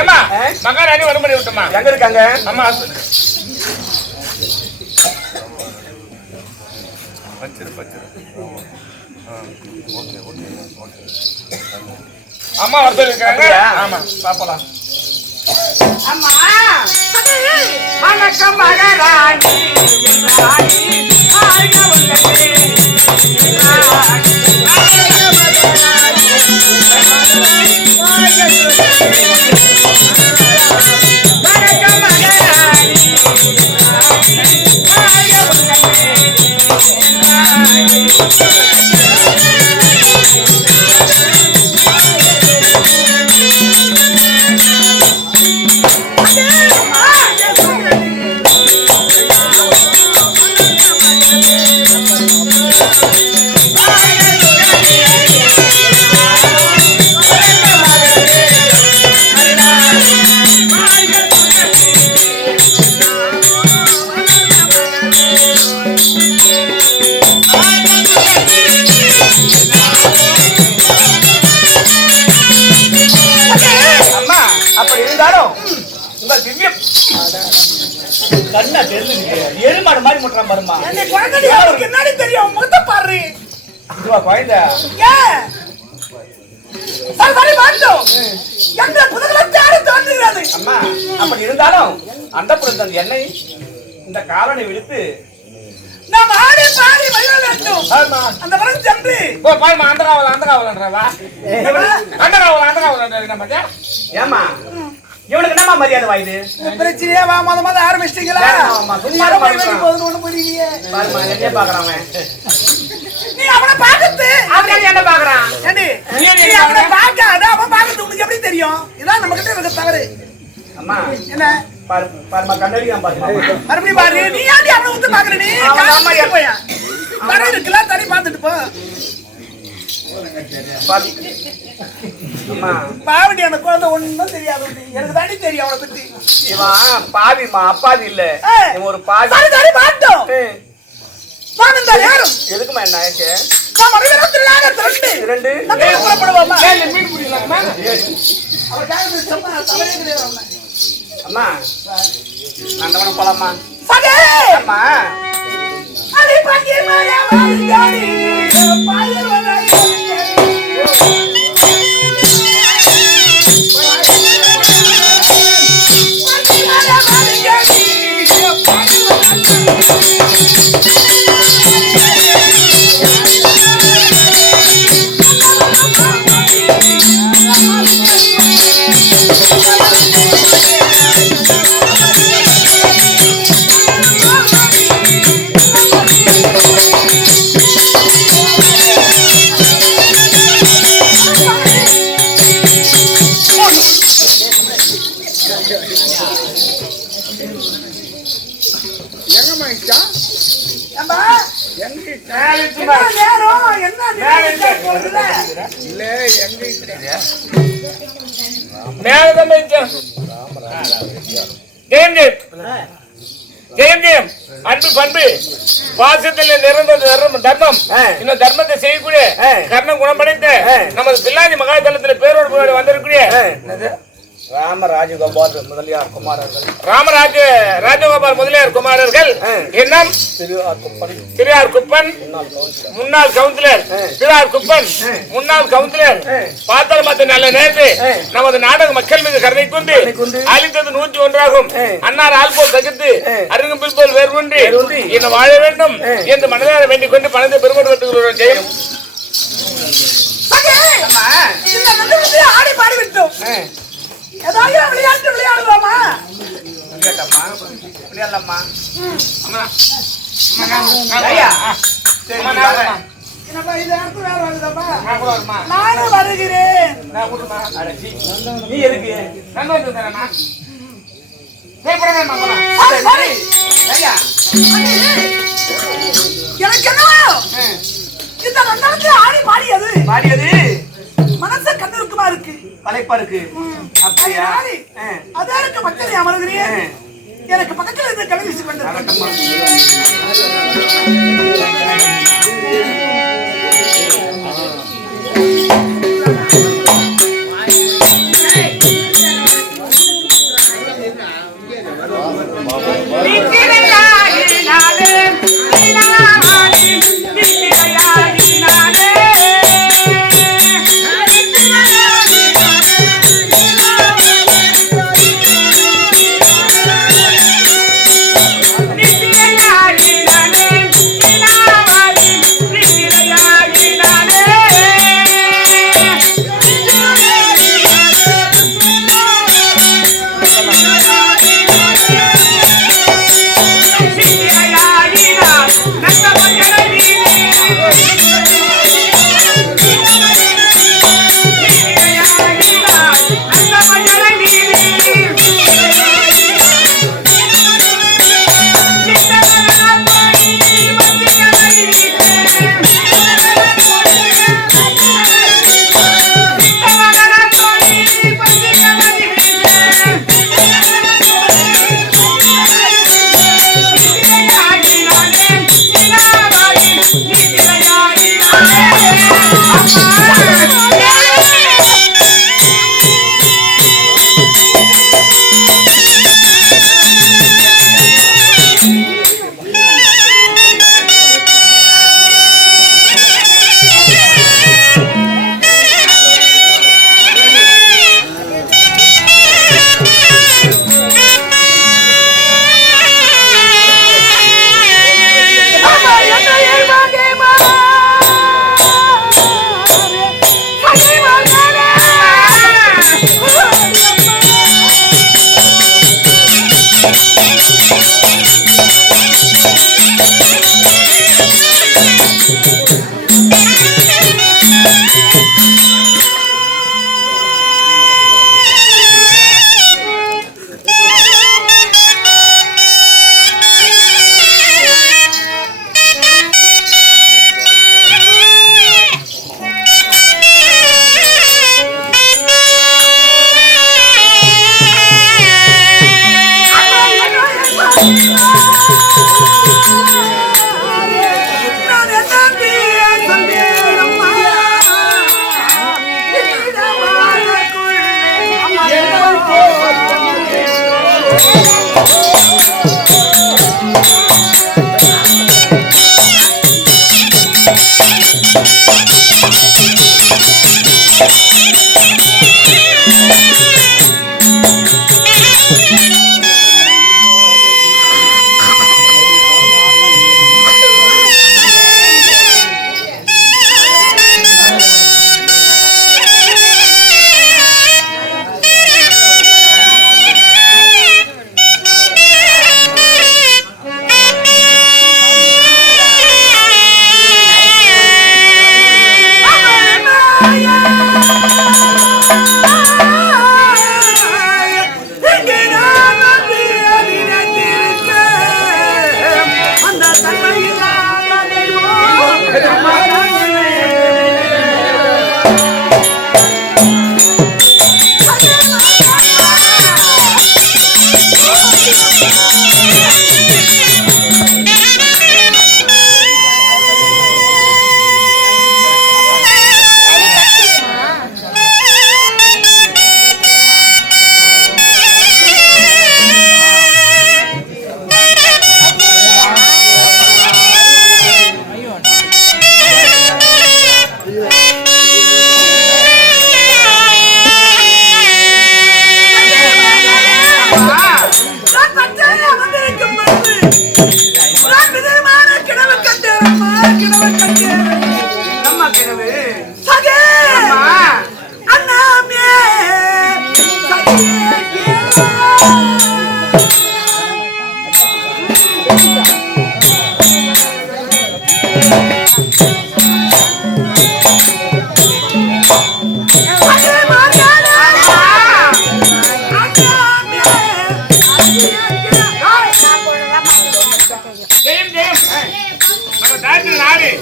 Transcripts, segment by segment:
ஏமா மகாராணி வரும்படி விட்டுமா எங்க இருக்காங்க? அம்மா அம்மா. வர இருக்காங்க? ஆமா பாப்பலாம் அம்மா. வணக்கம் மகாராணி. ராணி அம்மா அப்படி இருந்தாலும் உங்க திவ்யம் கண்ணா தெரிஞ்சு எருமாடு மாதிரி முட்டுறான் பாருமா என்னடி தெரியும்? முகத்தை பாரு. இதுவா குழந்தை? அம்மா அப்படி இருந்தாலும் அந்த புறத்தன் எண்ணெய் இந்த காலனை விடுத்து நாம் ஆடி பாடி வேண்டும். அந்த ஓ பாருமா அந்த காவல் அந்த காவல்ன்றவா அந்த காவல் அந்த காவல் நம்ம ஏமா இவனுக்கு என்னமா மரியாதை வாயுது பிரச்சனையே வா மொத மொத ஆரம்பிச்சிட்டீங்களா? ஆமா, சும்மா இருப்பான். போகுதுன்னு ஒண்ணு புரியலையே. பாருமா என்னைய பாக்குறான். நீ அவனை பார்க்கறது. அவன் என்ன பாக்குறான் ஏண்டி? நீ என்ன நீ அவனை அவன் பார்க்கறது. உனக்கு எப்படி தெரியும்? இதான் நம்ம கிட்ட இருக்க தவறு. அம்மா என்ன? பாரு பாருமா கண்ணடிக்காம பாருமா மறுபடியும் பாரு நீ ஏன்டி அவனை ஊத்து பாக்குற நீ வாங்கி போயா? தரை இருக்குல்ல தரை பார்த்துட்டு போ. பாவண்டி அந்த குழந்தை ஒண்ணும் தெரியாது. எனக்கு தாண்டி தெரியும் அவனை பத்தி. இவன் பாவிமா அப்பாவி இல்ல. ஒரு பாவி. சரி சரி மாட்டோம். நான் இந்த நேரம் எதுக்குமா என்ன ஆயிடுச்சு? நாம் அனைவரும் நாங்கள் ரெண்டு. இரண்டு நம்ம புறப்படுவோமா? மீன் பிடிக்கலாமா? அவருக்காக சொன்னா தவறே கிடையாது அவனை. அம்மா நந்தவனம் போலாமா? அம்மா. அடி பங்கி பாயல் நேரம்? போகுதுல? மேலதான் ஜெயம் ஜெயம். ஜெயம் ஜெயம். அன்பு பண்பு. பாசத்தில் நிறந்த தர்மம் தர்மம். ஆ. இந்த தர்மத்தை செய்யக்கூடிய. கர்ணம் குணப்படைத்த ஆ. நமது பிள்ளாஞ்சி மகாதளத்தில் பேரோடு போய் வந்திருக்கூடிய என்னது ராம ராஜகோபால் முதலியார் குமாரர்கள். ராமராஜ ராஜகோபால் முதலியார் குமாரர்கள். திருவார் குப்பன். முன்னாள் கவுன்சிலர். திரார் குப்பன். முன்னாள் கவுன்சிலர். ஆ. பாத்தால் மத்த நல்ல நேரத்து. நமது நாடக மக்கள் மீது கருணை கொண்டு அளித்தது நூற்றி ஒன்றாகும். அன்னார் ஆள்போல் தகுத்து. அருகும் போல் வேறு ஒன்றி வேரூன்றி. என்ன வாழ வேண்டும். என்று மனதார வேண்டிக் கொண்டு பணத்தை பெருமடுவத்துக்கு ஜெயம் ஆடி பாடி விட்டோம் ஆ. ஏதாவது விளையாட்டு விளையாடுவோமா கேட்டம்மா புரியலம்மா அம்மா. ஐயா ஆ. சரி அம்மா, நீ நான் வர. வரேன். என்னப்பா இது அடுத்து வேலை வருதப்பா நான் கூட வரேம்மா. நானும் வருகிறேன். நீ எதுக்கு? நன்மை ஐயா. எனக்கு என்ன இந்த நந்தனத்தில் ஆடி பாடியது பாடியது மனசு கண்ணிருக்குமா இருக்கு? களைப்பா இருக்கு. அப்படியா. அதற்கு மக்கள் அமர்கிறேன் ஆ. எனக்கு பக்கத்தில் இருந்து கலை வீசி கொண்டு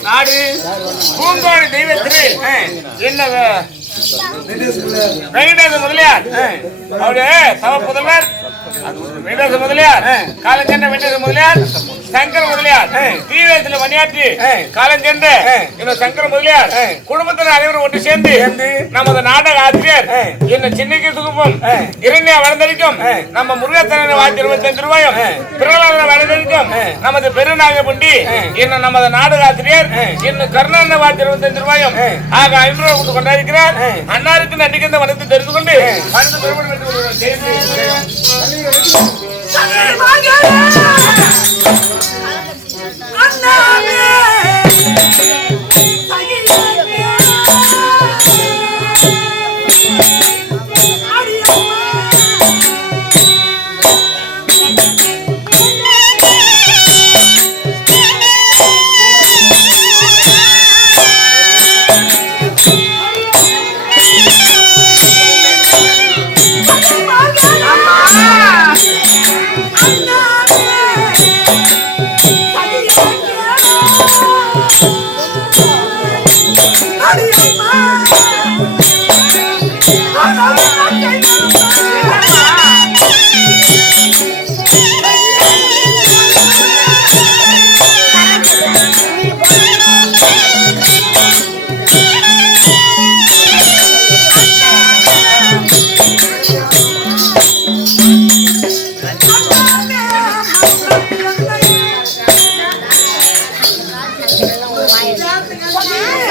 நாடு பூங்கோடு தெய்வத்திலே என்ன வெங்கடேச முதலியார். அவரு தவ புதல்வர் வெங்கடேச முதலியார். காலம் சென்ற வெங்கடேச முதலியார்? சங்கர முதலியார் தீவிரத்தில் பணியாற்றி காலம் சென்ற இந்த சங்கர முதலியார் குடும்பத்தினர் அனைவரும் ஒன்று சேர்ந்து நமது நாடக ஆசிரியர் என்ன சின்னிக்கு சுகுப்பம் இரண்யா வளர்ந்தளிக்கும் நம்ம முருகத்தன வாய்ச்சி இருபத்தஞ்சு ரூபாயும் திருவள்ளுவர் வளர்ந்தளிக்கும் நமது பெருநாகபுண்டி என்ன நமது நாடக ஆசிரியர் இன்னும் கருணான வாய்ச்சி இருபத்தஞ்சு ரூபாயும் ஆக ஐநூறு ரூபாய் கொடுத்து கொண்டாடிக்கிறார் அன்னாருக்கு நன்றிக்கிந்த வனத்தை தெரிந்து கொண்டு மனது பெருமை பெற்றுக்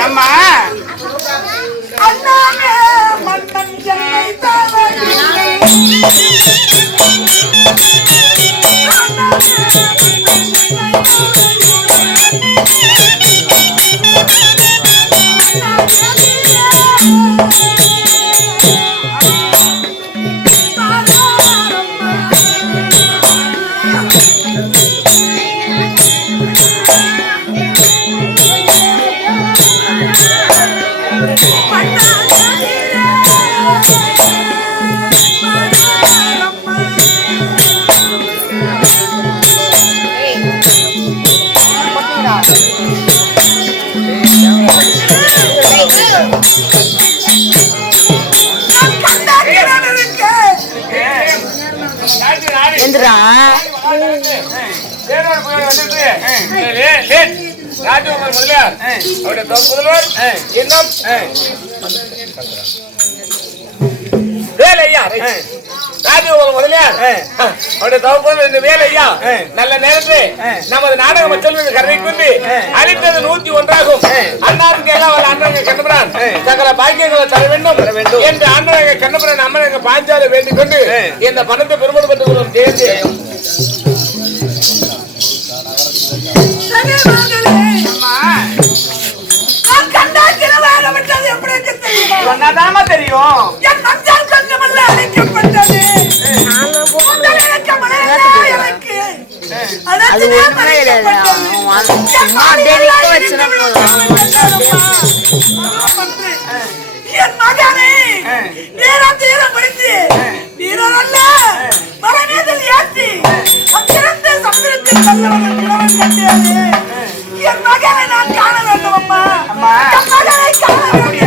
அம்மா வந்துடுறான் தேனோட முதலியார் அவருடைய தொ- வேலையா முதலியார் அவருடைய தொகுப்பு இந்த வேலையா? நல்ல நேரத்தில் நமது நாடக மக்கள் கருணை கொண்டு அளித்தது நூத்தி ஒன்றாகும். அண்ணாருக்கு எல்லாம் வல்ல அண்ணன் கண்ணபுரான். சகல பாக்கியங்களை தர வேண்டும். என்று அண்ணன் கண்ணபுரான் அம்மன் பாஞ்சாலை வேண்டிக் கொண்டு இந்த பணத்தை பெருமதி பெற்றுக் கொள்ளும் தேர்ந்து. சொன்னாதானமா தெரியும். அது ஒண்ணுமே வந்து சும்மா அப்படியே நிக்க வச்சுனா என் மகனே வீரம் தீரம் முடித்து வீரர் அல்ல மரமேதல் ஏற்றி அங்கிருந்து சமுதிரத்தில் வல்லவன் கிழவன் கண்டேனே என் மகனை நான் காண வேண்டும் அம்மா. மகனை காண வேண்டும்